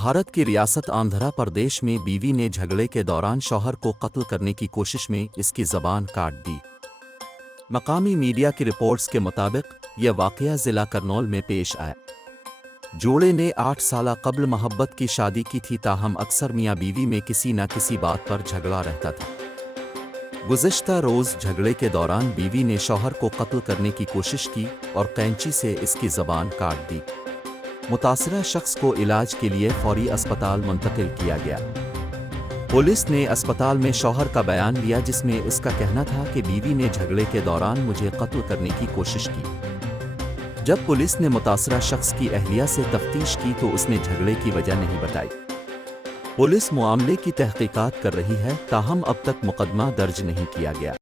भारत की रियासत आंध्र प्रदेश में बीवी ने झगड़े के दौरान शौहर को कत्ल करने की कोशिश में इसकी ज़बान काट दी। मकामी मीडिया की रिपोर्ट्स के मुताबिक यह वाक़या ज़िला करनौल में पेश आया। जोड़े ने 8 साल कबल मोहब्बत की शादी की थी, ताहम अक्सर मियाँ बीवी में किसी न किसी बात पर झगड़ा रहता था। गुज़िश्ता रोज़ झगड़े के दौरान बीवी ने शौहर को कत्ल करने की कोशिश की और कैंची से इसकी ज़बान काट दी। मुतासरा शख्स को इलाज के लिए फौरी अस्पताल मुंतकिल किया गया। पुलिस ने अस्पताल में शौहर का बयान लिया, जिसमें इसका कहना था कि बीवी ने झगड़े के दौरान मुझे कत्ल करने की कोशिश की। जब पुलिस ने मुतासरा शख्स की अहलिया से तफ्तीश की तो उसने झगड़े की वजह नहीं बताई। पुलिस मामले की तहकीकात कर रही है, ताहम अब तक मुकदमा दर्ज नहीं किया गया।